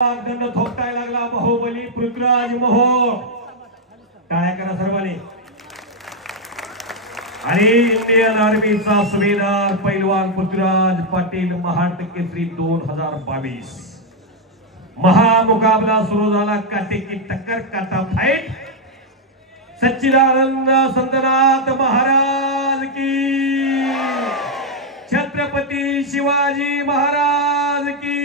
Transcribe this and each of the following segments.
दंड थोपटाय लागला बाहुबली पृथ्वीराज मोहोळ. टाळ्या करा सर्वांनी. आणि इंडियन आर्मीचा सुभेदार पैलवान पृथ्वीराज पाटील महाराष्ट्र केसरी 2022 महामुकाबला सुरू झाला. काटे की टक्कर, काटा फाइट. सच्चिदानंद संतनाथ महाराज की, छत्रपती शिवाजी महाराज की.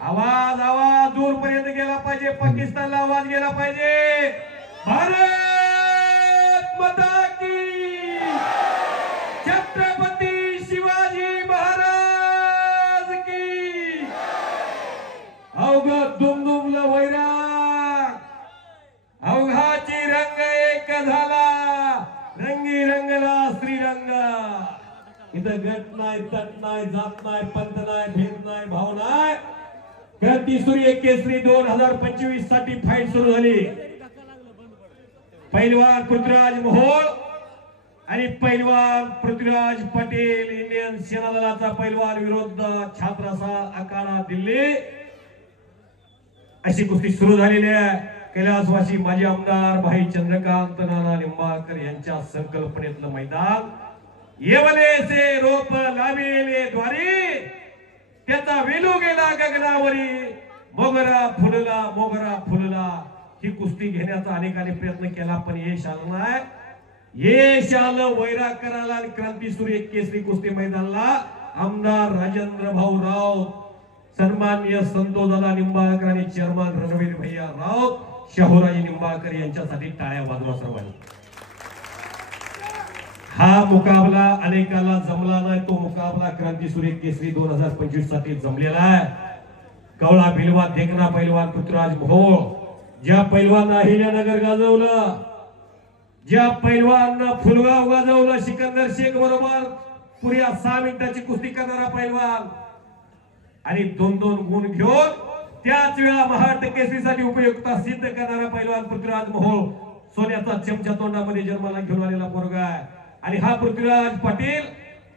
आवाज आवाज दूर पर्यंत गेला पाहिजे. पाकिस्तानला आवाज गेला पाहिजे. भारत माता की, छत्रपती शिवाजी महाराज की. अवघ दुमदुमलं वैराग, अवघाची रंग एक झाला. रंगी रंगला श्रीरंग. इथं गट नाही, तट नाही, जात नाही, पंत नाही, भेद नाही, भाव नाही. क्रांती सूर्य केसरी 2025 साठी फाईट सुरू झाली. पैलवान पृथ्वीराज मोहोळ आणि पैलवान पृथ्वीराज पटेल इंडियन सेना दलाचा पैलवान विरुद्ध छात्रासा आखाडा दिल्ली अशी कुस्ती सुरू झालेली आहे. कैलासवासी माजी आमदार भाई चंद्रकांत नाना निंबाळकर यांच्या संकल्पनेतलं मैदान. येवले से रोप लावेले द्वारी, त्याचा वेलू गेला गगनावरी. मोगरा फुलला, मोगरा फुलला. ही कुस्ती घेण्याचा अनेकांनी प्रयत्न केला पण यश आलं नाही. यश आलं वैराकराला आणि क्रांती सूर्य केसरी कुस्ती मैदानाला. आमदार राजेंद्र भाऊ राऊत, सन्माननीय संतोषदादा निंबाळकर आणि चेअरमन रणवीर भैया राऊत, शाहूराजे निंबाळकर यांच्यासाठी टाळ्या वाजवा सर्वांनी. हा मुकाबला अनेकाला जमला नाही. तो मुकाबला क्रांती सूर्य केसरी 2025 साठी जमलेला आहे. कवळा भिलवा देखना पैलवान पृथ्वीराज मोहोळ, ज्या पैलवानांना हिल्यानगर गाजवलं, ज्या पैलवानांना फुलगाव गाजवलं, सिकंदर शेख बरोबर पुऱ्या 6 मिनिटाची कुस्ती करणारा पैलवान आणि 2-2 गुण घेऊन त्याच वेळा महाराष्ट्र केसरीसाठी उपयुक्तता सिद्ध करणारा पैलवान पृथ्वीराज मोहोळ. सोन्याचा चमचा तोंडामध्ये जन्माला घेऊन आलेला पोरगा आहे. आणि हा पृथ्वीराज पाटील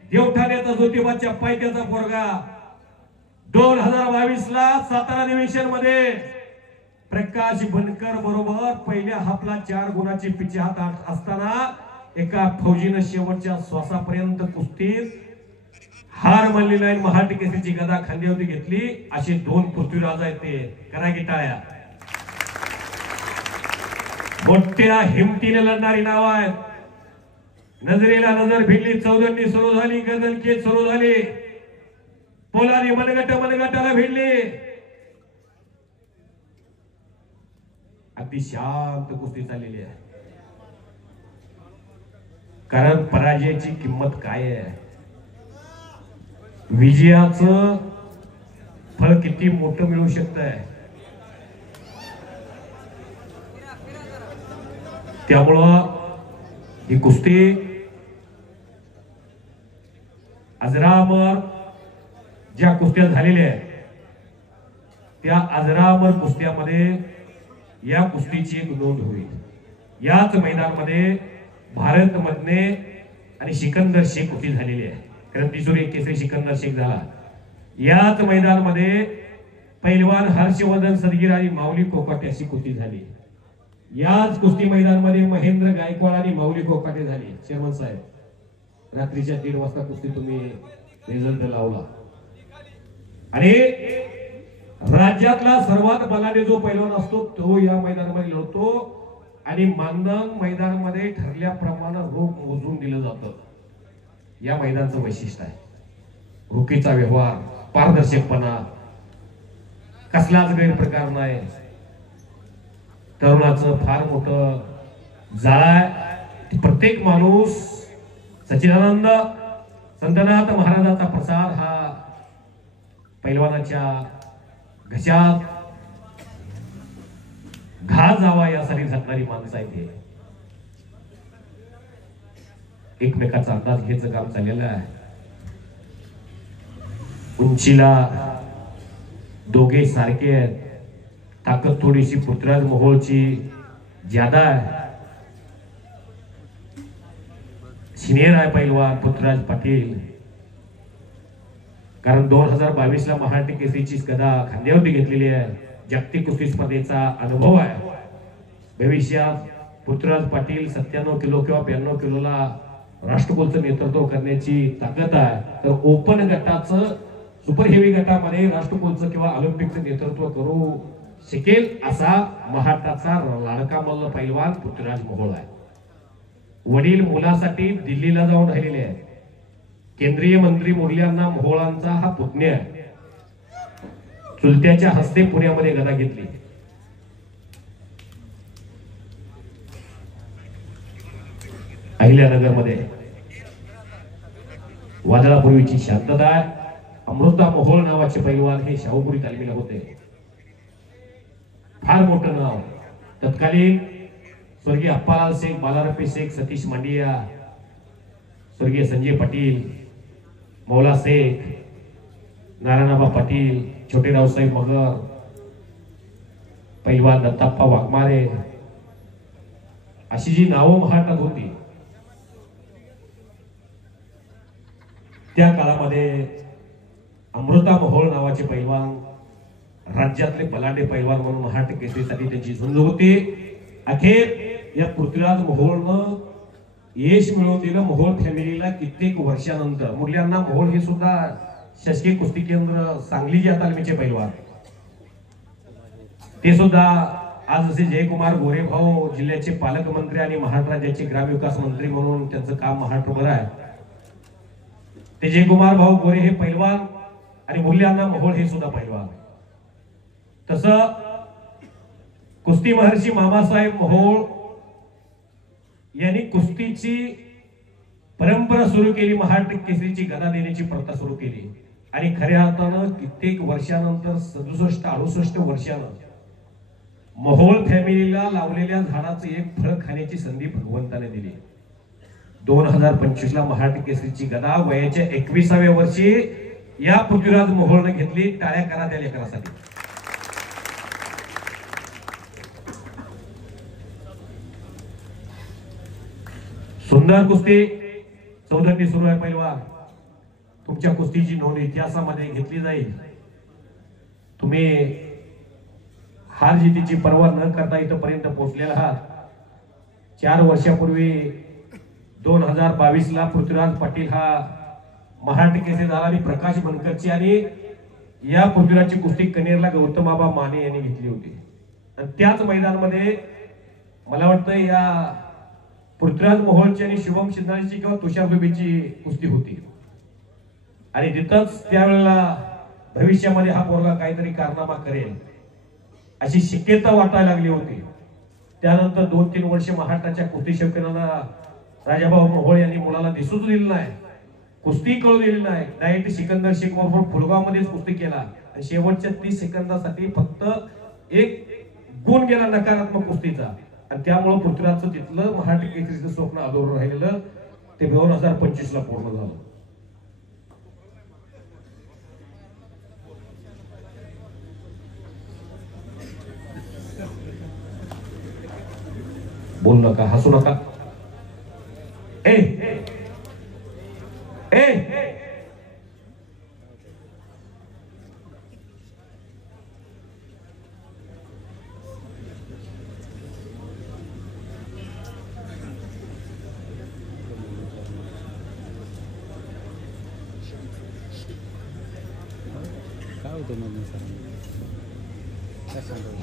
देवठाण्याचा ज्योतिबाच्या पायथ्याचा पोरगा. 2022 ला सातारा डिव्हिजन मध्ये प्रकाश बनकर बरोबर पहिल्या हाफला 4 गुणाची पिछे हात असताना एका फौजीनं शेवटच्या श्वासापर्यंत कुस्तीत हार मानली नाही. महाराष्ट्र केसरीची गदा खांद्यावरती घेतली. असे 2 पृथ्वीराज आहेत. ते करा की टाळ्या. मोठ्या हिमतीने लढणारी नाव आहेत. नजरेला नजर भिडली, चौदंडी सुरू झाली, गजनखेच सुरू झाली, पोलादी मनगटाला भिडली. अति शांत कुस्ती चाललेली आहे. कारण पराजयाची किंमत काय आहे, विजयाचं फळ किती मोठं मिळू शकतंय. त्यामुळं ही कुस्ती अजरामर ज्या कुस्त्या झालेल्या आहेत त्या अजरामर कुस्त्यामध्ये या कुस्तीची एक नोंद होईल. याच मैदानामध्ये भारत मधने आणि सिकंदर शेख कुस्ती झालेली आहे. क्रांती सूर्य केसरी सिकंदर शेख झाला. याच मैदानामध्ये पैलवान हर्षवर्धन सदगीर आणि माऊली कोकाटे अशी कुस्ती झाली. याच कुस्ती मैदानामध्ये महेंद्र गायकवाड आणि माऊली कोकाटे झाली. चेअरमन साहेब, रात्रीच्या 3 वाजता कुस्ती तुम्ही रिझल्ट लावला आणि राज्यातला सर्वात बलाढ्य जो पैलवान असतो तो या मैदानामध्ये लढतो. आणि मानधन मैदानामध्ये ठरल्याप्रमाणे रोख मोजून दिलं जातं. या मैदानाचं वैशिष्ट्य आहे. रोखीचा व्यवहार, पारदर्शकपणा, कसलाच गैरप्रकार नाही. तरुणाचं फार मोठं जाळ आहे. प्रत्येक माणूस सच्चिदानंद संतनाथ महाराजांचा प्रसाद हा पैलवानाच्या घशात घा जावा यासाठी झटणारी माणसं आहेत. एकमेकाचा अंदाज घ्यायचं काम चाललेलं आहे. उंचीला दोघे सारखे आहेत. ताकद थोडीशी पृथ्वीराज मोहोळची ज्यादा आहे. सिनियर आहे पैलवान पृथ्वीराज पाटील. कारण 2022 ला महाराष्ट्र केसरीची गदा खांद्यावरती घेतलेली आहे. जागतिक कुस्ती स्पर्धेचा अनुभव आहे. भविष्यात पृथ्वीराज पाटील 97 किलो किंवा 92 किलोला राष्ट्रकुलचं नेतृत्व करण्याची ताकद आहे. तर ओपन गटाचं सुपर हेवी गटामध्ये राष्ट्रकुलचं किंवा ऑलिम्पिकचं नेतृत्व करू शकेल असा महाराष्ट्राचा लाडका मल्ल पैलवान पृथ्वीराज मोहोळ आहे. वडील मुलासाठी दिल्लीला जाऊन राहिलेले आहेत. केंद्रीय मंत्री मुरलीअण्णा मोहोळांचा हा पुतण्या आहे. चुलत्याच्या हस्ते पुण्यामध्ये गदा घेतली. अहिल्यानगर मध्ये वादळापूर्वीची शांतता. अमृता मोहोळ नावाचे पैलवान हे शाहूपुरी तालमीला होते. फार मोठं नाव. तत्कालीन स्वर्गीय अप्पालाल शेख, बालारप्पे शेख, सतीश मांडिया, स्वर्गीय संजय पाटील, मौला शेख, नारायणाबा पाटील, छोटे रावसाहेब मगर, पैलवान दत्ताप्पा वाघमारे अशी जी नावं महाराष्ट्रात होती त्या काळामध्ये अमृता मोहोळ नावाचे पैलवान राज्यातले बलाढ्य पैलवान म्हणून महाराष्ट्र केसरीसाठी त्यांची झुंज होती. अखेर या पृथ्वीराज मोहोळनं यश मिळवून दिलं मोहोळ फॅमिलीला कित्येक वर्षानंतर. मुरलीअण्णा मोहोळ हे सुद्धा शासकीय कुस्ती केंद्र सांगली या तालमीचे पैलवान. ते सुद्धा आज जसे जयकुमार गोरे भाऊ जिल्ह्याचे पालकमंत्री आणि महाराष्ट्र राज्याचे ग्रामविकास मंत्री म्हणून त्यांचं काम महाराष्ट्रभर आहे. ते जयकुमार भाऊ गोरे हे पैलवान आणि मुरलीअण्णा मोहोळ हे सुद्धा पैलवान. तसं कुस्ती महर्षी मामासाहेब मोहोळ यांनी कुस्तीची परंपरा सुरू केली. महाराष्ट्र केसरीची गदा देण्याची प्रथा सुरू केली आणि खऱ्या अर्थानं कित्येक वर्षानंतर 67-68 वर्षानं मोहोळ फॅमिलीला लावलेल्या झाडाचं एक फळ खाण्याची संधी भगवंताने दिली. 2025 ला महाराष्ट्र केसरीची गदा वयाच्या 21व्या वर्षी या पृथ्वीराज मोहोळने घेतली. टाळ्या करा त्या लेकरासाठी. सुंदर कुस्ती चौधरी सुरू आहे. पैलवान तुमच्या कुस्तीची नोंद इतिहासामध्ये घेतली जाईल. तुम्ही हार जितीची पर्वा न करता इथपर्यंत पोहोचलेला आहात. 4 वर्षापूर्वी 2022 ला पृथ्वीराज पाटील हा महाराष्ट्र केसरी झाला आणि प्रकाश बनकरची आणि या पृथ्वीराजची कुस्ती कनेरला गौतमाबा माने यांनी घेतली होती. आणि त्याच मैदानामध्ये मला वाटतं या पृथ्वीराज मोहोळची आणि शुभम शिंदाळीची किंवा तुषार दुबेची कुस्ती होती. आणि तिथंच त्यावेळेला भविष्यामध्ये हा पोरगा काहीतरी कारनामा करेल अशी शक्यता वाटायला लागली होती. त्यानंतर 2-3 वर्ष महाराष्ट्राच्या कुस्ती शौकीनांना राजाभाऊ मोहोळ यांनी मुलाला दिसूच दिलं नाही, कुस्ती कळू दिली नाही. डायरेक्ट सिकंदर शेख बरोबर फुलगाव मध्येच कुस्ती केला आणि शेवटच्या 30 सेकंदासाठी फक्त एक गुण गेला नकारात्मक कुस्तीचा. आणि त्यामुळे पृथ्वीराजचं तिथलं महाराष्ट्र केसरीचं स्वप्न अधोर राहिलेलं ते 2025 ला पूर्ण झालं. बोल नका, हसू नका. ए ए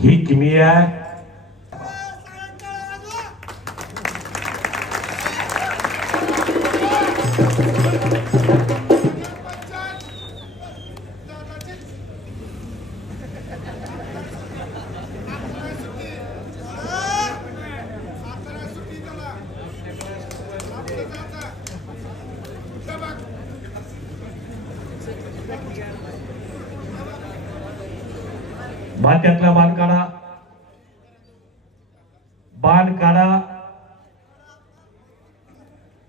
ही किमिया भात्यातला बाण काढा, बाण काढा.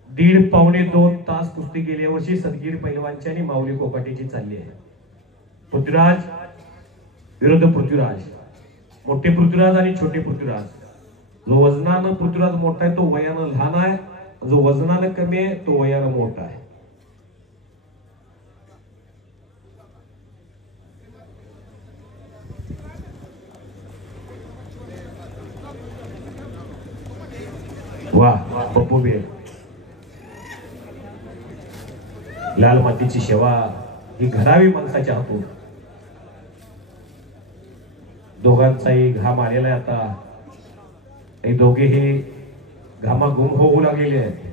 1.5-2 तास कुस्ती गेल्या वर्षी सदगीर पैलवानची आणि माऊली कोकाटेची चालली आहे. पृथ्वीराज विरुद्ध पृथ्वीराज. मोठे पृथ्वीराज आणि छोटे पृथ्वीराज. जो वजनानं पृथ्वीराज मोठा आहे तो वयानं लहान आहे, जो वजनानं कमी आहे तो वयानं मोठा आहे. वा पप्पू बे, लाल मातीची सेवा ही घडावी माणसाच्या हातून. दोघांचाही घाम आलेला आहे आता. हे दोघे हे घामाघूम होऊ लागलेले आहेत.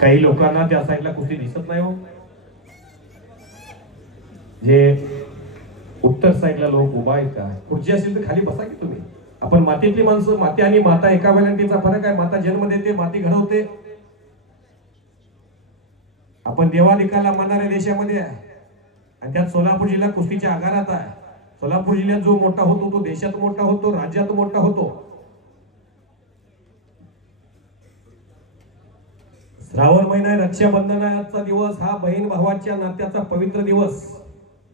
काही लोकांना त्या साईडला कुस्ती दिसत नाही हो. जे उत्तर साईडला लोक उभा आहेत का, खुर्ची असेल तर खाली बसा की तुम्ही. आपण मातीतली माणसं, माती आणि माता एका वेळेला फरक आहे. माता जन्म देते, माती घडवते. आपण देवादिकाला मानणाऱ्या देशामध्ये आहे आणि त्यात सोलापूर जिल्हा कुस्तीच्या आगारात आहे. सोलापूर जिल्ह्यात जो मोठा होतो तो देशात मोठा होतो, राज्यात मोठा होतो. श्रावण महिना आहे, रक्षाबंधन आहे. आजचा दिवस हा बहीण भावाच्या नात्याचा पवित्र दिवस.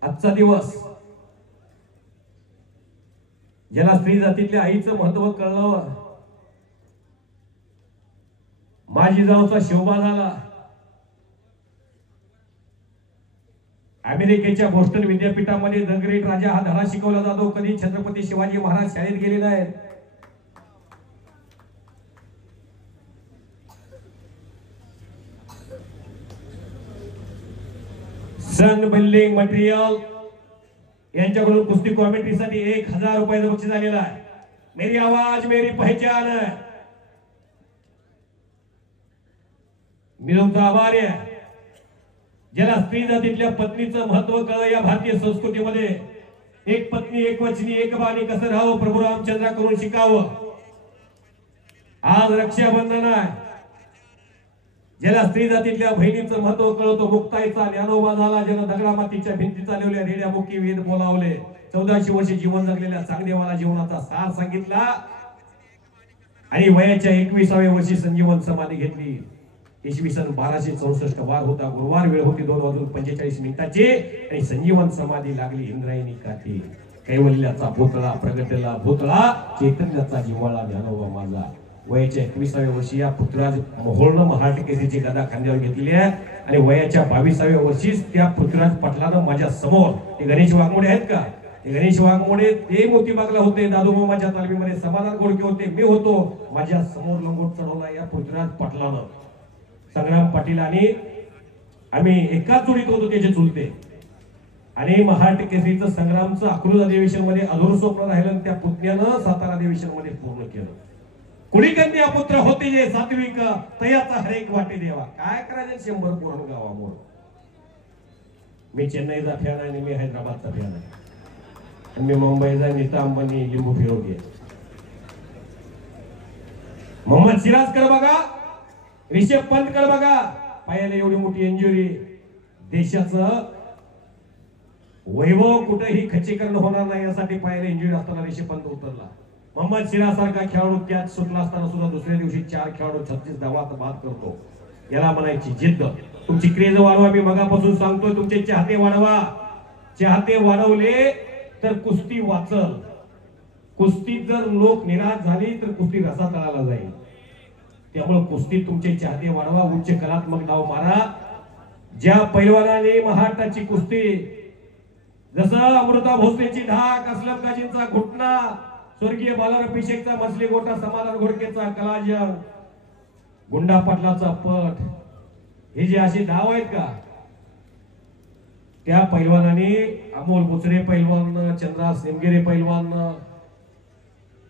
आजचा दिवस ज्याला स्त्री जातीतल्या आईचं महत्व कळलं, माझी जाऊचा शोभा झाला. अमेरिकेच्या बोस्टन विद्यापीठामध्ये द ग्रेट राजा हा धडा शिकवला जातो. कधी छत्रपती शिवाजी महाराज शाळेत गेले नाहीत. सन बिल्डिंग मटेरियल यांच्याकडून कुस्ती कॉमेंट्रीसाठी 1000 रुपयाचं बक्षीस झालेला आहे. मेरी आवाज मेरी पहचान. मी तुमचा आभारी आहे. ज्याला स्त्री जातीतल्या पत्नीचं महत्व कळलं या भारतीय संस्कृतीमध्ये, एक पत्नी एक वचनी एक बाणी कसं राहावं प्रभू रामचंद्राकडून शिकावं. आज रक्षाबंधन आहे. ज्याला स्त्री जातीतल्या बहिणीचं महत्व कळतो, मुक्ताईचा ज्ञानोबा झाला. ज्यानं दगडा मातीच्या भिंती चालवल्या, रेड्या मुकी वेद बोलावले, 1400 वर्ष जीवन जगलेल्या चांगदेवाला जीवनाचा सार सांगितला आणि वयाच्या 21व्या वर्षी संजीवन समाधी घेतली. इसवी सन 1264 वार होता, गुरुवार, वेळ होती 2:45 आणि संजीवन समाधी लागली इंद्रायणी काठी. कैवल्याचा पुतळा प्रगटला भूतळा, चैतन्याचा जिव्हाळा ज्ञानोबा माझा. वयाच्या 21व्या वर्षी या पृथ्वीराज मोहोळनं महाराष्ट्र केसरीची गदा खांद्यावर घेतलेली आहे आणि वयाच्या 22व्या वर्षीच त्या पृथ्वीराज पाटलानं माझ्या समोर, ते गणेश वाघमोडे आहेत का, ते गणेश वाघमोडे ते मोतीबागला होते, दादूमामाच्या तालमीमध्ये समाधान घोडके होते, मी होतो. माझ्या समोर लंगोट चढवला या पृथ्वीराज पाटलानं. संग्राम पाटील आणि आम्ही एकाच जोडीत होतो, त्याचे चुलते. आणि महाराष्ट्र केसरीचं संग्रामचं अकलूज अधिवेशन मध्ये अधूर स्वप्न राहिलं, त्या पुतण्यानं सातारा अधिवेशन मध्ये पूर्ण केलं. कुणी कन्या पुत्र होते जे सात्विक, तयाचा हरेक वाटे देवा. काय करायचं 100 पुरण गावामोर. मी चेन्नईचा फॅन आहे आणि मी हैदराबादचा फॅन आहे आणि मी मुंबईचा नीता अंबानी लिंबू फिरवते. मोहम्मद सिराज कर बघा, रिषभ पंत कर बघा, पायाला एवढी मोठी इंजुरी. देशाचं वैभव कुठेही खच्चीकरण होणार नाही यासाठी पायाला इंजुरी असताना रिषभ पंत उतरला. मोहम्मद सिराज सारखा खेळाडू कॅच सुटला असताना सुद्धा दुसऱ्या दिवशी 4 खेळाडू 36 धावात बाद करतो. याला म्हणायची जिद्द. तुमची क्रेज वाढवा. मी मगापासून सांगतोय, तुमचे चाहते वाढवा. चाहते वाढवले तर कुस्ती वाचल. कुस्तीत जर लोक निराश झाली तर कुस्ती रसातळाला जाईल. त्यामुळे कुस्तीत तुमचे चाहते वाढवा, उच्च कलात्मक डाव मारा. ज्या पैलवानाने महाराष्ट्राची कुस्ती, जसं अमृता भोसलेची ढाक, असलम गाजींचा घुटना, स्वर्गीय बालाराम पिशेकचा मसली गोटा, समाधान घोडकेचा कलाजंग, गुंडा पाटलाचा पट, हे जे असे डाव आहेत का, त्या पैलवानाने, अमोल बुचरे पैलवान, चंद्रास निमगिरे पैलवान,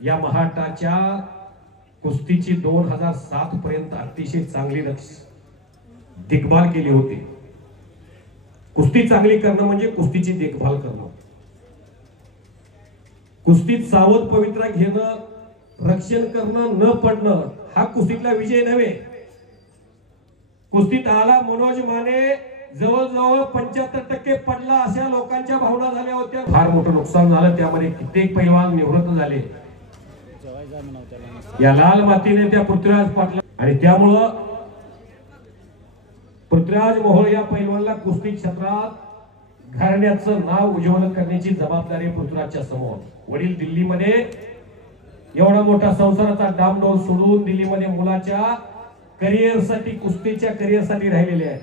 या महाराष्ट्राच्या कुस्तीची 2007 पर्यंत अतिशय चांगली देखभाल केली होती. कुस्ती चांगली करणं म्हणजे कुस्तीची देखभाल करणं. कुस्तीत सावध पवित्रा घेणं, रक्षण करणं, न पडणं, हा कुस्तीतला विजय नव्हे. कुस्तीत आला मनोज माने, जवळजवळ 75% पडला, अशा लोकांच्या भावना झाल्या होत्या. फार मोठं नुकसान झालं, त्यामध्ये कित्येक पैलवान निवृत्त झाले या लाल मातीने त्या पृथ्वीराज पाटला. आणि त्यामुळं पृथ्वीराज मोहोळ या पैलवानला कुस्ती क्षेत्रात घराण्याचं नाव उज्ज्वल करण्याची जबाबदारी पृथ्वीराजच्या समोर. वडील दिल्लीमध्ये एवढा मोठा संसाराचा डामडोल सोडून दिल्लीमध्ये मुलाच्या करिअरसाठी, कुस्तीच्या करिअरसाठी राहिलेले आहेत.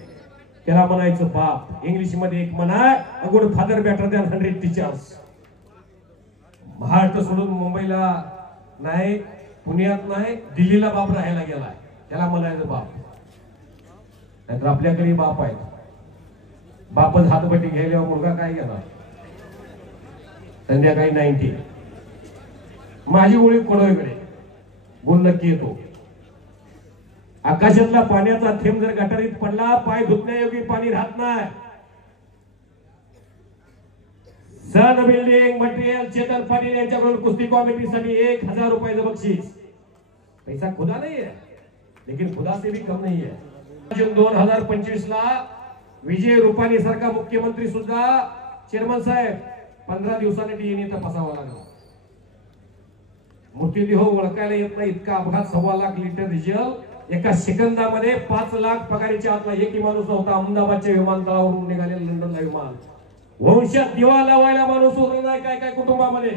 त्याला म्हणायचं बाप. इंग्लिश मध्ये एक म्हण आहे, good father better than 100 teachers. Maharashtra सोडून मुंबईला नाही, पुण्यात नाही, दिल्लीला बाप राहायला गेलाय, त्याला म्हणायचं बाप. नाहीतर आपल्याकडे बाप आहेत, बापच हातबट्टी घ्यायल्यावर मुलगा काय घेणार. संध्याकाळी 90 माझी गोळी कोडोईकडे गुण नक्की येतो. आकाशातला पाण्याचा थेंब जर गटारीत पडला, पाय धुतण्यायोगी पाणी राहत नाही. सन बिल्डिंग मटेरियल चेतन पाटील यांच्याकडून कुस्ती कॉमिटीसाठी 1000 रुपयाचं बक्षीस. पैसा खुदा नहीं है, लेकिन खुदा से भी कम नहीं है. जून 2025 ला विजय रुपानी सारखा मुख्यमंत्री सुद्धा चेअरमन साहेब 15 दिवसांनी डीएनए तपासावा लागला. मृत्यूदेह ओळखायला येत नाही इतका अपघात. 1.25 लाख लिटर डिझेल एका सेकंदामध्ये. 5 लाख पगारीच्या आतला एकही माणूस नव्हता. अहमदाबादच्या विमानतळावरून निघाले लंडनला विमान. वंशात दिवा लावायला माणूस उरला नाही काय काय कुटुंबामध्ये.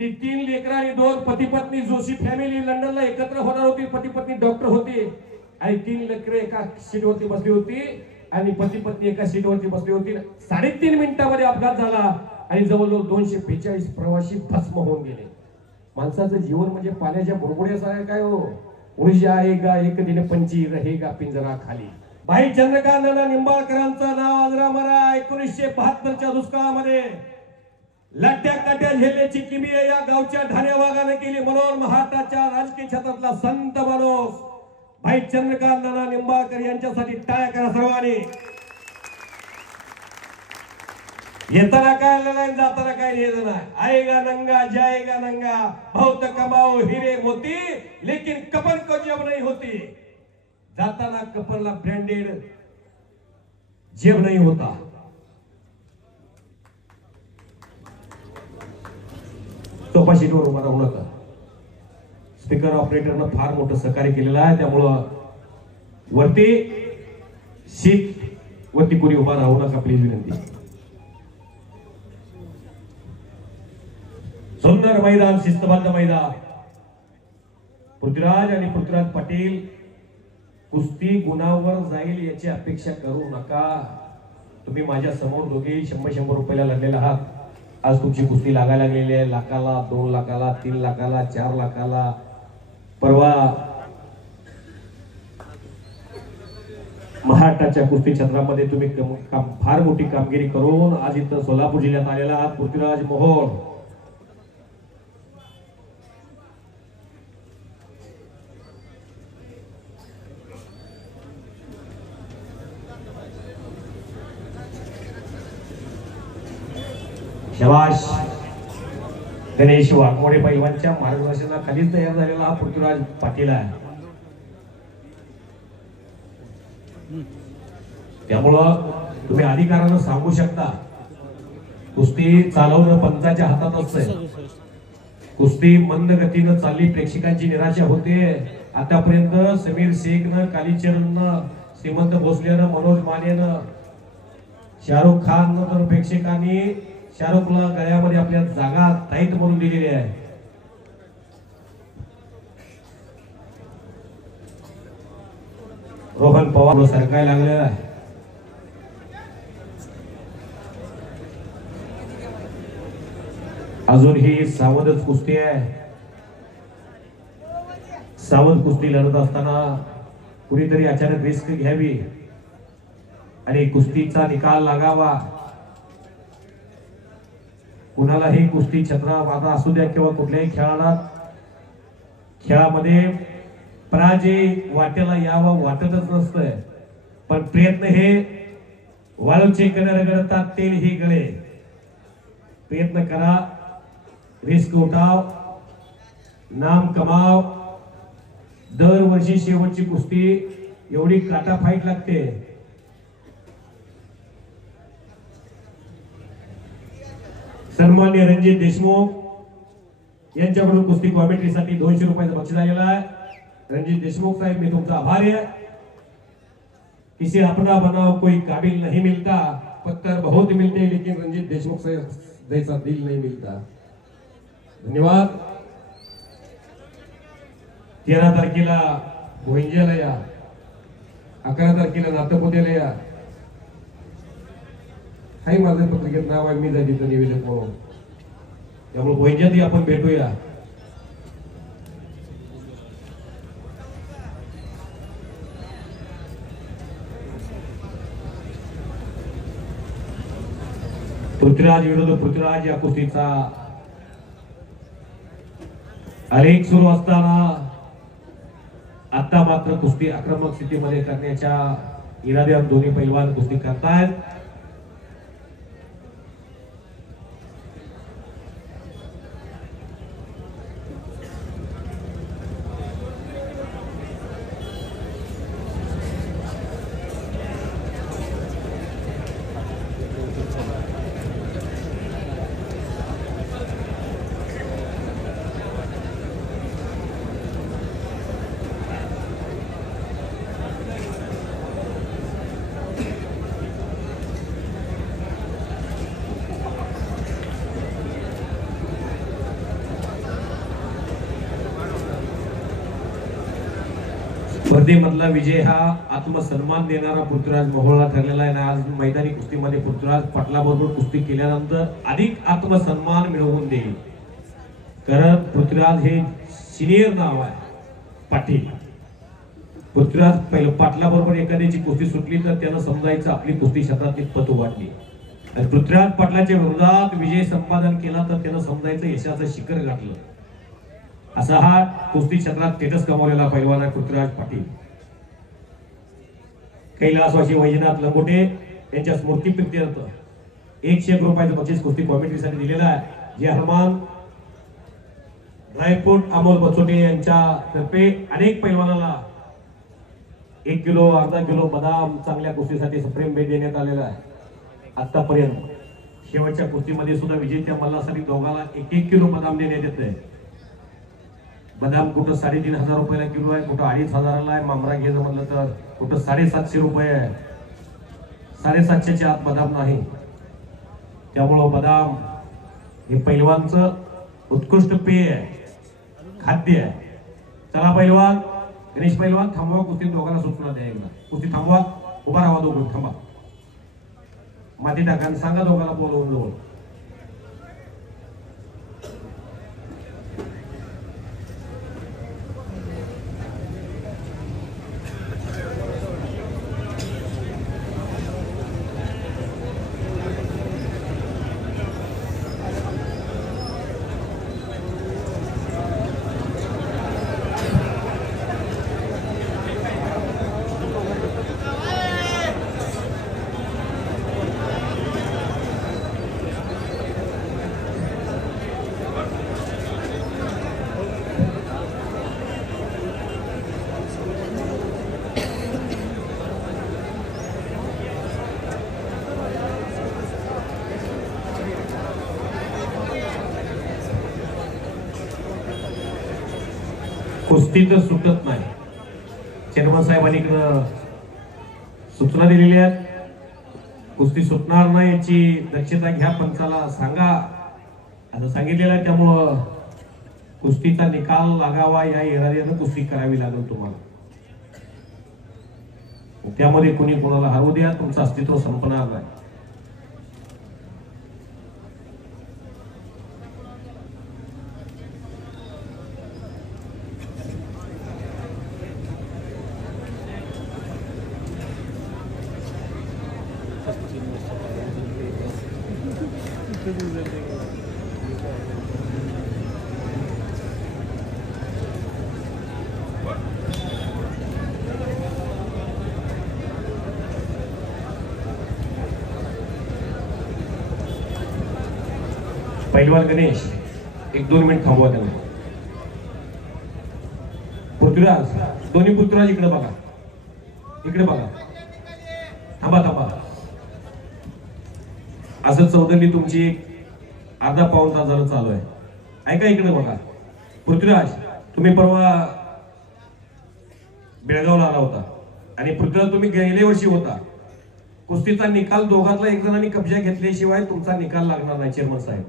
ती 3 लेकरं आणि 2 पती पत्नी जोशी फॅमिली लंडनला एकत्र होणार होती. पती पत्नी डॉक्टर होते आणि 3 लेकरं एका सीटवरती बसली होती आणि पती पत्नी एका सीटवरती बसली होती. 3.5 मिनिटांमध्ये अपघात झाला आणि जवळजवळ 242 प्रवासी भस्म होऊन गेले. माणसाचं जीवन म्हणजे पाण्याच्या बुडबुड्यासारखं काय हो. ऊर्जा आएगा एक दिन पंची रहेगा पिंजरा खाली. भाई चंद्रकांत निंबाळकरांचं नाव अजरामरा. 1972च्या दुष्काळामध्ये लाट्या काट्या झेलण्याची किमया या गावच्या ठाण्या वाघाने केली. म्हणून महाराष्ट्राच्या राजकीय क्षेत्रातला संत माणूस भाई चंद्रकांत नाना निंबाळकर यांच्यासाठी टाळ्या करा सर्वांनी. येताना काय नाही, जाताना काय लिहायचं नाही. आएगा नंगा जाएगा नंगा, बहुत कमाओ हिरे मोती, लेकिन कपन को जेब नहीं होती. जाताना कपनला ब्रँडेड जेब नाही होता. सोफा सीटवर उभा राहू नका. स्पीकर ऑपरेटरनं फार मोठं सहकार्य केलेलं आहे, त्यामुळं वरती सीट वरती कोणी उभा राहू नका प्लीज विनंती. सुंदर मैदान, शिस्तबद्ध मैदान. पृथ्वीराज आणि पृथ्वीराज पाटील कुस्ती गुणावर जाईल याची अपेक्षा करू नका. तुम्ही माझ्या समोर दोघे 100 रुपयाला लढलेला आहात. आज तुमची कुस्ती लागायला लागलेली आहे. लाखाला, 2 लाखाला, 3 लाखाला, 4 लाखाला. परवा महाराष्ट्राच्या कुस्ती क्षेत्रामध्ये तुम्ही फार मोठी कामगिरी करून आज इथं सोलापूर जिल्ह्यात आलेला आहात. पृथ्वीराज मोहोळ शबाश. गणेश वाघमोडे पैलवानच्या मार्गदर्शनाखाली तयार झालेला हा पृथ्वीराज पाटील आहे. त्यामुळं तुम्ही अधिकारानं सांगू शकता. कुस्ती चालवणं पंचाच्या हातात असतंय. कुस्ती मंद गतीनं चालली, प्रेक्षकांची निराशा होते. आतापर्यंत समीर शेखनं, कालीचरणनं, श्रीमंत भोसलेनं, मनोज मानेनं, शाहरुख खान तर प्रेक्षकांनी शाहरुखला गळ्यामध्ये आपल्या जागा टाईट म्हणून दिलेली आहे. रोहन पवार सरकायला लागलेला आहे. अजून ही सावधच कुस्ती आहे. सावध कुस्ती लढत असताना कुणीतरी अचानक रिस्क घ्यावी आणि कुस्तीचा निकाल लागावा. कुणालाही कुस्ती छत्राबाधा असू द्या किंवा कुठल्याही खेळामध्ये पराजय वाटेला यावं वाटतच नसतंय. पण प्रयत्न हे वाळूचे कणे रगडतात, तेल ही गळे. प्रयत्न करा, रिस्क उठाव, नाम कमाव. दरवर्षी शेवटची कुस्ती एवढी काटा फाईट लागते. सन्मान्य रणजित देशमुख यांच्याकडून कुस्ती कॉमेंट्रीसाठी 200 रुपयाचं बक्षीस आलेलं आहे. रणजित देशमुख साहेब, मी तुमचा आभारी आहे. किसी अपना बनाओ कोई काबिल नहीं मिलता, पत्थर बहुत मिलते लेकिन रणजित देशमुख साहेब जैसा दिल नहीं मिलता. धन्यवाद. 13 तारखेला भोईंजेला या 11 तारखेला नाटकपोत्याला या. हाय माझं पत्रिकेत नाव आहे, मी जायचं निवेदक म्हणून. त्यामुळे वैजयंती आपण भेटूया. पृथ्वीराज विरुद्ध पृथ्वीराज या कुस्तीचा अनेक सुरू असताना आता मात्र कुस्ती आक्रमक स्थितीमध्ये करण्याच्या इराद्यात दोन्ही पैलवान कुस्ती करतायत. स्पर्धेमधला विजय हा आत्मसन्मान देणारा पृथ्वीराज मोहोळला ठरलेला आहे. आज मैदानी कुस्तीमध्ये पृथ्वीराज पाटलाबरोबर कुस्ती केल्यानंतर अधिक आत्मसन्मान मिळवून देईल. कारण पृथ्वीराज हे सिनियर नाव आहे पाटील. पृथ्वीराज पहिलं पाटलाबरोबर एखाद्याची कुस्ती सुटली तर त्यानं समजायचं आपली कुस्ती क्षेत्रातली पत वाढली. आणि पृथ्वीराज पाटलाच्या विरोधात विजय संपादन केला तर त्यानं समजायचं यशाचं शिखर गाठलं. असा हा कुस्ती क्षेत्रात स्टेटस कमावलेला पैलवान आहे पृथ्वीराज पाटील. कैलासवासी वैजनाथ लंगोटे यांच्या स्मृतीप्रित्यर्थ 101 रुपयाचं बक्षीस कुस्ती कॉमेंट्रीसाठी दिलेलं आहे. जे हनुमान ड्रायफ्रूट अमोल बचोटे यांच्या तर्फे अनेक पैलवानाला 1 किलो अर्धा किलो बदाम चांगल्या कुस्तीसाठी सुप्रीम भेट देण्यात आलेला आहे. आतापर्यंत शेवटच्या कुस्तीमध्ये सुद्धा विजेत्या मल्लासाठी दोघाला 1-1 किलो बदाम देण्यात येत आहे. बदाम कुठं 3,500 रुपयाला किलो आहे, कुठं 2,500 आहे. मामरा घ्यायचं म्हटलं तर कुठं 750 रुपये आहे. 750च्या आत बदाम नाही. त्यामुळं बदाम हे पैलवानचं उत्कृष्ट पेय आहे, खाद्य आहे. चला पैलवान गणेश पैलवान थांबवा कुस्ती. दोघांना सूचना द्या. एकदा कुस्ती थांबवा. उभा राहा दोघं. थांबा. माती टाका आणि सांगा दोघांना बोलवून जवळ. कुस्ती तर सुटत नाही. चेअरमन साहेबांनी इकडं सूचना दिलेली आहेत. कुस्ती सुटणार नाही याची दक्षता घ्या. पंचाला सांगा असं सांगितलेलं आहे. त्यामुळं कुस्तीचा निकाल लागावा या इराद्यानं कुस्ती करावी लागेल तुम्हाला. त्यामध्ये कोणी कोणाला हरवू द्या, तुमचं अस्तित्व संपणार नाही. पैलवान गणेश 1-2 मिनिट थांबवा त्यांना. पृथ्वीराज दोन्ही पृथ्वीराज इकडे बघा. इकडे बघा. थांबा थांबा. असं चौधरी तुमची अर्धा पाऊण तास झालं चालू आहे. ऐका इकडे बघा. पृथ्वीराज तुम्ही परवा बेळगावला आला होता आणि पृथ्वीराज तुम्ही गेल्या वर्षी होता. कुस्तीचा निकाल दोघांतला एक जणांनी कब्जा घेतल्याशिवाय तुमचा निकाल लागणार नाही चेअरमन साहेब.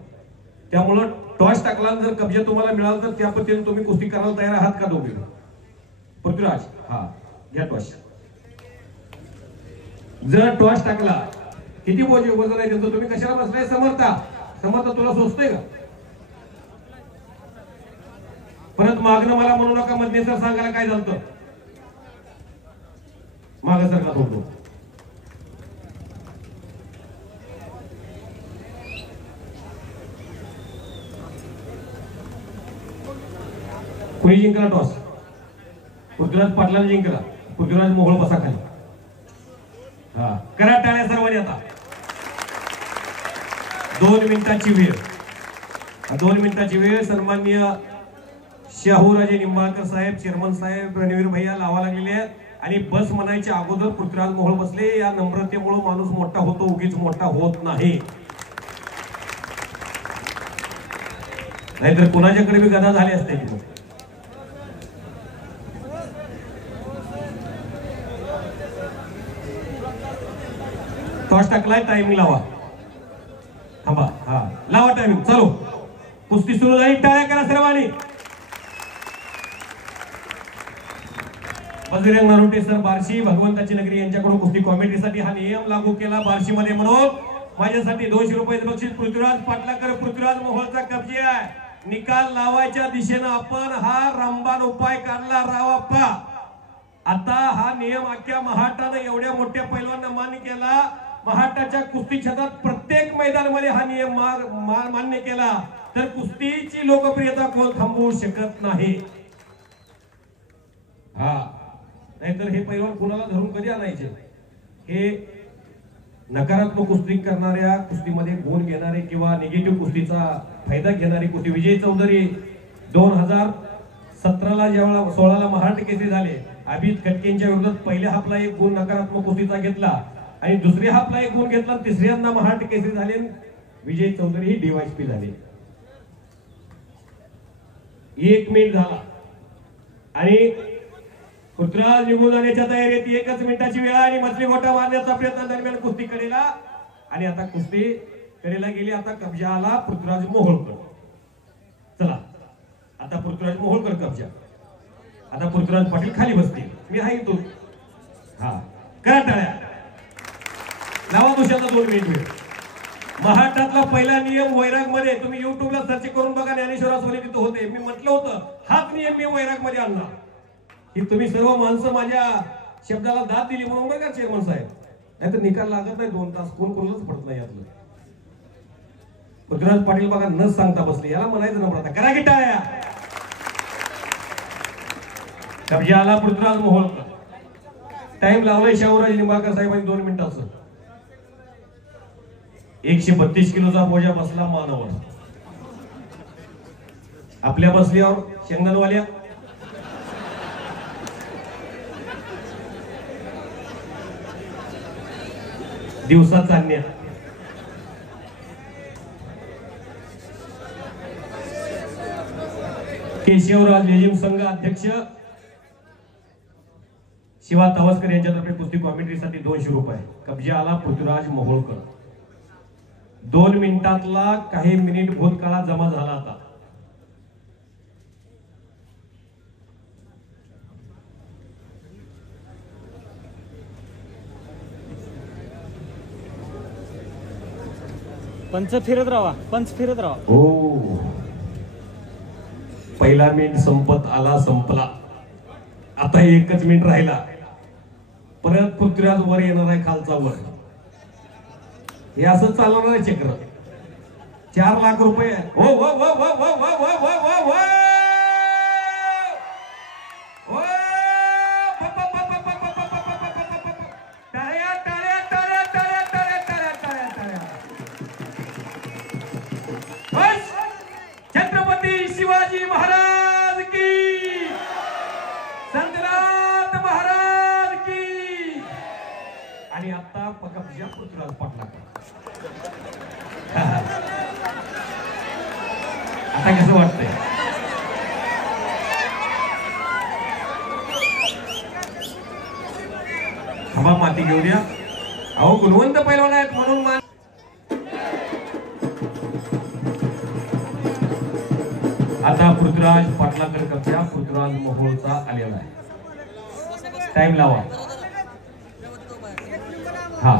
त्यामुळं टॉस टाकला जर कब्जा तुम्हाला मिळाला तर त्या पद्धतीने तुम्ही कुस्ती करायला तयार आहात का दोघे? पृथ्वीराज हा घ्या टॉस. जर टॉस टाकला किती वजन आहे त्यांचं, तुम्ही कशाला बसलाय? समर्थ तुला सोचतंय का? परत मागणं मला म्हणू नका मधने सर सांगायला काय झालं. माग सर का थोडं कुणी जिंकला टॉस? पृथ्वीराज पाटलाने जिंकला. पृथ्वीराज मोहोळ बसा खाली. हा करा टाळ्या सर्वांनी. आता 2 मिनिटाची वेळ. 2 मिनिटाची वेळ. सन्माननीय शाहूराजे निंबाळकर साहेब, चेअरमन साहेब, रणवीर भैया लावा लागलेले आहेत. आणि बस म्हणायच्या अगोदर पृथ्वीराज मोहोळ बसले. या नम्रतेमुळे माणूस मोठा होतो, उगीच मोठा होत नाही. नाहीतर कुणाच्याकडे बी गदा झाले असते की. टॉस टाकलाय. टायमिंग लावा. थांबा. हा लावा टायमिंग. चालू. कुस्ती सुरू झाली. टाळ्या करा सर्वांनी. बजरंग नरोटे सर बार्शी, भगवंताची नगरी यांच्याकडून कुस्ती कॉमेंट्रीसाठी हा नियम लागू केला बार्शी मध्ये. म्हणून माझ्यासाठी 200 रुपये बक्षीस पृथ्वीराज पाटलाकर. पृथ्वीराज मोहोळचा कब्जे आहे. निकाल लावायच्या दिशेनं आपण हा रामबाण उपाय काढला रावाप्पा. आता हा नियम अख्ख्या महाराष्ट्रानं एवढ्या मोठ्या पैलवानांना मान्य केला. महाराष्ट्राच्या कुस्ती क्षेत्रात प्रत्येक मैदानामध्ये हा नियम मान्य केला. तर कुस्तीची लोकप्रियता कोण थांबवू शकत नाही. हा नाहीतर हे पैलवान कुणाला धरून कधी आणायचे? हे नकारात्मक कुस्ती करणाऱ्या, कुस्तीमध्ये गुण घेणारे किंवा निगेटिव्ह कुस्तीचा फायदा घेणारे कुस्ती. विजय चौधरी 2017ला जेव्हा 16ला महाराष्ट्र केसरी झाले, अभित खटकेंच्या विरोधात पहिल्या हाफला 1 गुण नकारात्मक कुस्तीचा घेतला आणि दुसऱ्या हाफला 1 गुण घेतला. तिसऱ्यांदा महाराष्ट्र केसरी झाले. विजय चौधरी ही डीवायएसपी झाले. 1 मिनिट झाला आणि पृथ्वीराज निघून जाण्याच्या तयारीत. 1च मिनिटाची वेळ आणि मछली गोटा मारण्याचा प्रयत्न दरम्यान कुस्ती कडेला. आणि आता कुस्ती कडेला गेली. आता कब्जा आला पृथ्वीराज मोहोळकर. चला आता पृथ्वीराज मोहोळकर कब्जा. आता पृथ्वीराज पाटील खाली बसतील. मी आहे तो. हा करा टाळ्या. लावा दुसऱ्याचा 2 मिनिट वेळ. महाराष्ट्रातला पहिला नियम वैराग मध्ये. तुम्ही युट्यूबला सर्च करून बघा. ज्ञानेश्वर असोले तिथं होते. मी म्हटलं होतं हाच नियम मी वैराग मध्ये आणला. ही तुम्ही सर्व माणसं माझ्या शब्दाला दाद दिली म्हणून बघा चेअरमन साहेब. नाहीतर निकाल लागत नाही 2 तास. कोण कोणालाच पडत नाही यातलं. पृथ्वीराज पाटील बघा न सांगता बसले. याला म्हणायचं नम्रता. करा की टाळ्या. कब्जा आला पृथ्वीराज मोहोळकर. टाइम लावलाय शाहूराज निंबाळकर साहेबांनी 2 मिनिटाचं. 132 किलोचा बोजा बसला मानावर. आपल्या बसल्यावर शेंगदाणवाल्या दिवसात चालण्या. केशवराज लेझिम संघ अध्यक्ष शिवा तवसकर यांच्यातर्फे कुस्ती कॉमेंट्रीसाठी 200 रुपये. कब्जा आला पृथ्वीराज मोहोळकर. 2 मिनिटातला काही मिनिट भूतकाळात जमा झाला. आता पंच फिरत राहा. हो पहिला मिनिट संपत आला. संपला. आता 1च मिनिट राहिला. परत पृथ्वीराज वर येणार आहे. खालचा वर. हे असं चालणार आहे चक्र. 4 लाख रुपये. हो हो हो हो हो हो हो हो हो छत्रपती शिवाजी महाराज की, संतनाथ महाराज की. आणि आता कब्जा पृथ्वीराज पाटलाकर. आता कसं वाटतंय? थांबा माती घेऊ द्या. अहो गुणवंत पैलवान आहेत म्हणून आता पृथ्वीराज पाटलाकर कब्जा पृथ्वीराज मोहोळचा आलेला आहे. टाइम लावा. हा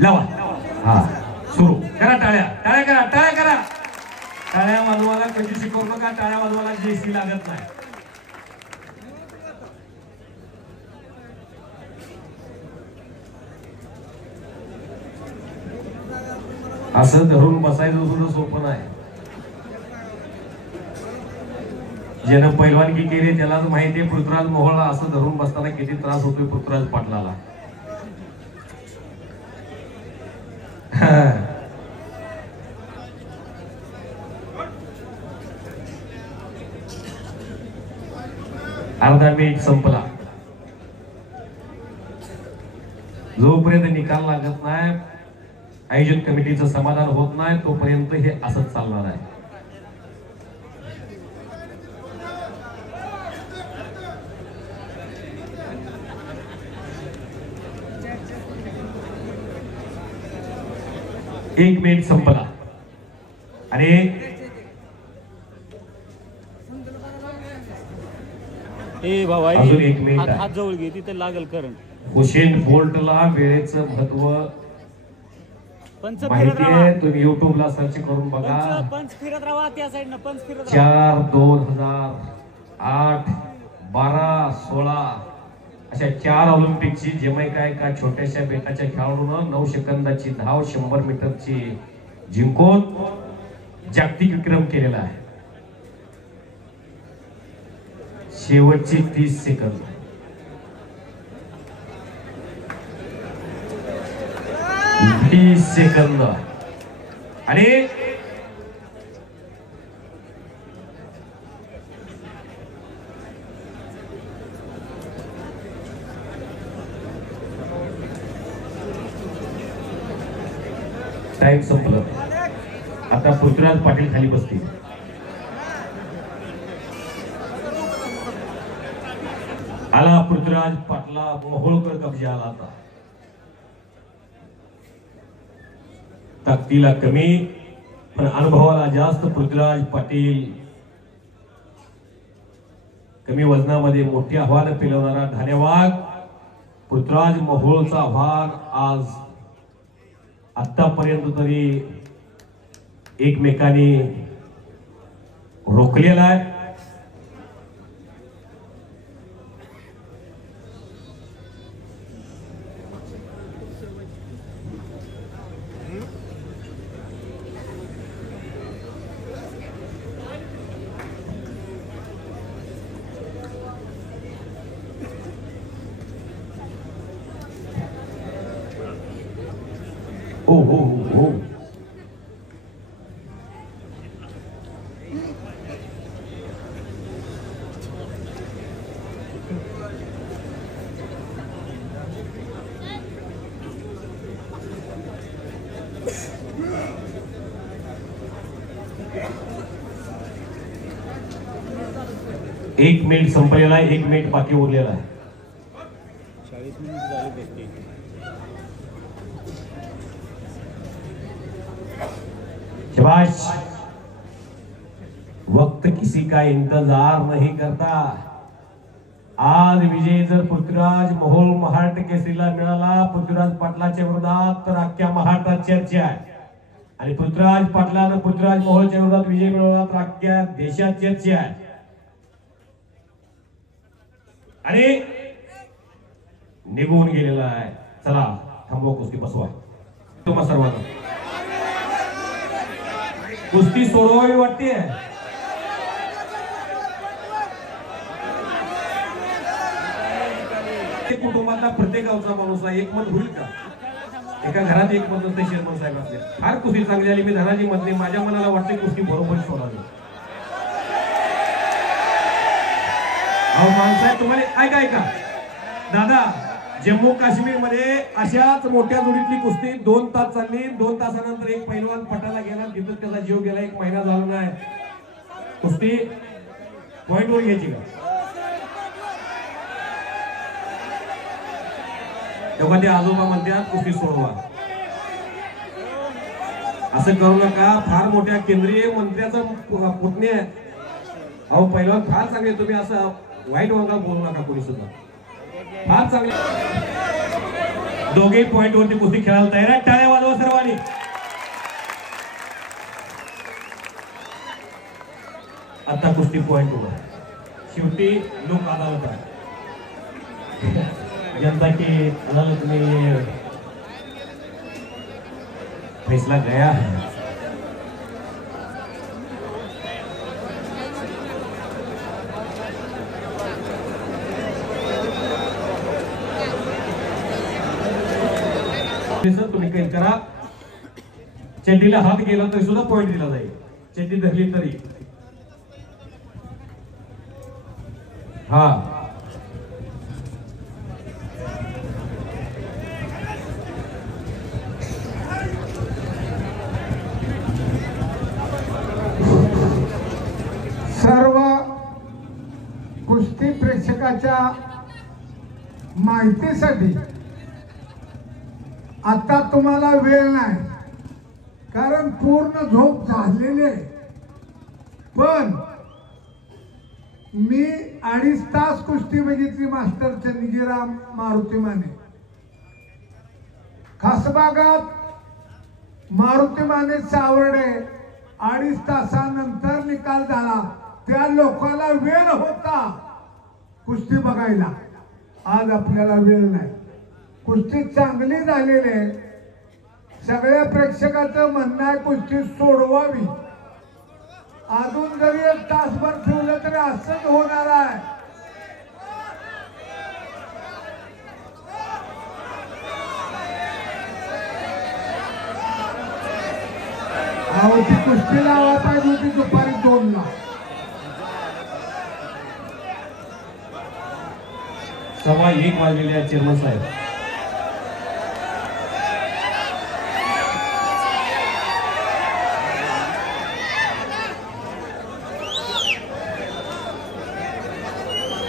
लावा हा सुरू करा. टाळ्या टाळ्या करा, टाळ्या करा. टाळ्या वाजवायला कधी शिकवू नका. टाळ्या वाजवायला जेसी लागत नाही. असं धरून बसायचं सुद्धा सोपं नाही. ज्यानं पैलवानगी केली त्यालाच माहितीये पृथ्वीराज मोहोळला असं धरून बसताना किती त्रास होतोय पृथ्वीराज पाटलाला. अर्धा मिनिट संपला. जोपर्यंत निकाल लागत नाही, आयोजक कमिटीचं समाधान होत नाही, तोपर्यंत हे असंच चालणार आहे. एक मिनिट संपला आणि ए बाबा अजून एक मिनिट हात जवळ घे, तिथे लागल करंट. हुसेन बोल्टला वेळेचं महत्व पंच फिरत माहिती राहा, आहे. तुम्ही युट्यूबला सर्च करून बघा. पंच फिरत राहा, त्या साईडनं पंच फिरत राहा. 4, 2008, 12, 16 अशा 4 ऑलिम्पिकची जमैका एका छोट्याशा बेटाच्या खेळाडूनं 9 सेकंदाची धाव 100 मीटरची जिंकून जागतिक विक्रम केलेला आहे. शेवटची 30 सेकंद. सेकंद आणि टाइम संपलं. आता पृथ्वीराज पाटील खाली बसतील. आला पृथ्वीराज पाटला मोहोळकर कब्जा आला. आता ताकदीला कमी पण अनुभवाला जास्त पृथ्वीराज पाटील. कमी वजनामध्ये मोठी आव्हान पेलवणारा धन्यवाद पृथ्वीराज मोहोळचा आव्हान आज आतापर्यंत तरी एकमेकांनी रोखलेला आहे. हो हो हो. एक मिनिट संपलेला आहे. 1 मिनिट बाकी उरलेला आहे. 40 मिनिट झाले बसते. शाबाश. वक्त किसी का इंतजार नहीं करता. आज विजय जर पृथ्वीराज मोहोळ महाराष्ट्र केसरीला मिळाला पृथ्वीराज पाटलाच्या विरोधात तर अख्ख्या महाराष्ट्रात चर्चा आहे. आणि पृथ्वीराज पाटलानं पृथ्वीराज मोहोळच्या विरोधात विजय मिळवला तर अख्ख्या देशात चर्चा आहे. आणि निघून गेलेला आहे. चला थांबवा, कुस्ती बसवा. तुम्हा सर्वांना कुस्ती सोडवावी वाटते. कुटुंबातला प्रत्येक गावचा माणूस आहे. एकमत होईल का? एका घरात एकमत नसते. शेरमन साहेब असले फार कुस्ती चांगली आली. मी धनाजी मधली माझ्या मनाला वाटते कुस्ती बरोबर सोडावी. अहो माणसाहेब तुम्हाला ऐका दादा, जम्मू काश्मीर मध्ये अशाच मोठ्या जोडीतली कुस्ती 2 तास चालली. 2 तासानंतर एक पैलवान पटाला गेला, तिथं त्याचा जीव गेला. 1 महिना झाला नाही. कुस्ती पॉइंट वर घ्यायची का? तेव्हा ते आजोबा म्हणतात कुस्ती सोडवा. असं करू नका. फार मोठ्या केंद्रीय मंत्र्याचा पुतणे आहे. अहो पैलवान फार चांगले. तुम्ही असं वाईट वागा बोलू नका कोणी सुद्धा. फार चांगले दोघेही पॉइंट वरती कुस्ती खेळायला तयार आहे. टाळ्या वाजवा सर्वांनी. आता कुस्ती पॉइंट वर शेवटी लोक अदालत आहे. जनता की अदालत में फैसला गया है. तुम्ही काही करा. चड्डीला हात गेला तरी सुद्धा पॉइंट दिला जाईल. चड्डी धरली तरी. हा सर्व कुस्ती प्रेक्षकाच्या माहितीसाठी आता तुम्हाला वेळ नाही, कारण पूर्ण झोप झालेली आहे. पण मी 2.5 तास कुस्ती बघितली मास्टर चंदगीराम मारुती माने. खासबागात मारुती माने सावर्डे 2.5 तासानंतर निकाल झाला. त्या लोकांना वेळ होता कुस्ती बघायला. आज आपल्याला वेळ नाही. कुस्ती चांगली झालेली आहे. सगळ्या प्रेक्षकाचं म्हणणं आहे कुस्ती सोडवावी. अजून जरी 1 तासभर ठेवलं तरी असंच होणार आहे. अहो ती कुस्ती लावा पाहिजे होती दुपारी 2ला. सव्वा 1 वाजलेले आहेत चेअरमन साहेब.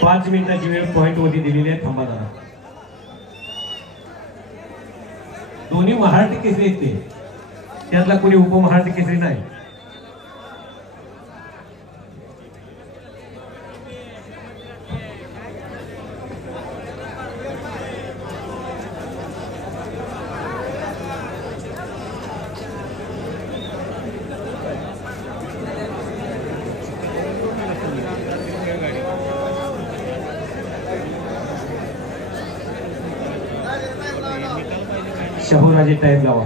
पाच मिनिटाची वेळ पॉइंट वरती दिलेली आहे. थांबा जरा. दोन्ही महाराष्ट्र केसरी आहेत ते. त्यातला कोणी उपमहाराष्ट्र केसरी नाही. शाहूराजे टाईप लावा.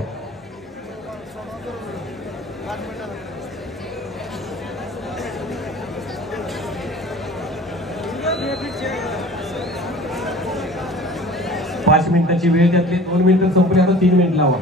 पाच मिनिटाची वेळ त्यातली 2 मिनिटं संपली. आता 3 मिनिट लावा.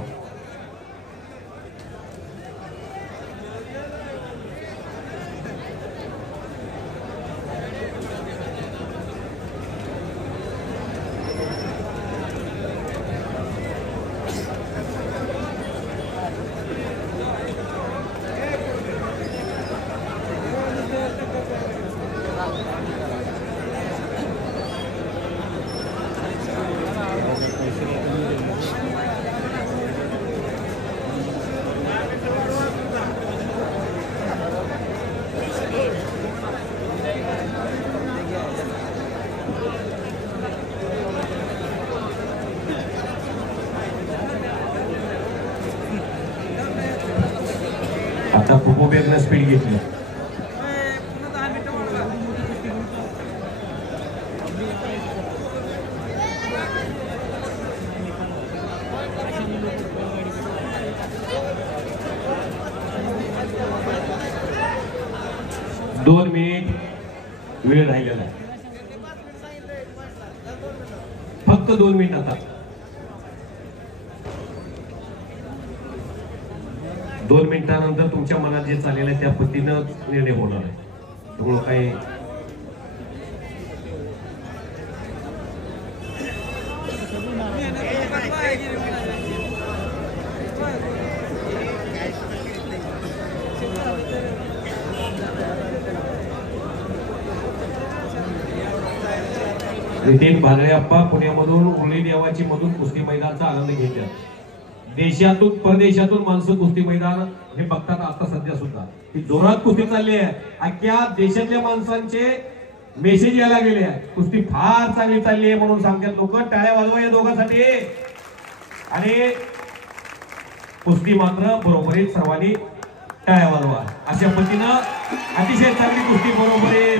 आता खूप वेगळं स्पीड घेतली. दोन मिनिट वेळ राहिलेला आहे. फक्त 2 मिनिट. आता 2 मिनिटानंतर तुमच्या मनात जे चाललेलं आहे त्या पद्धतीनं निर्णय होणार आहे. त्यामुळं काही नितीन भांगरे अप्पा पुण्यामधून उरली देवाची मधून कुस्ती मैदानाचा आनंद घेतात. देशातून परदेशातून माणसं कुस्ती मैदान हे बघतात. आता सध्या सुद्धा ही जोरात कुस्ती चालली आहे. अख्ख्या देशातल्या माणसांचे मेसेज यायला गेले कुस्ती फार चांगली चालली आहे म्हणून सांगतात लोक. टाळ्या वाजवा या दोघांसाठी. आणि कुस्ती मात्र बरोबरीत सर्वांनी टाळ्या वाजवा. अशा पद्धतीनं अतिशय चांगली कुस्ती बरोबरीत.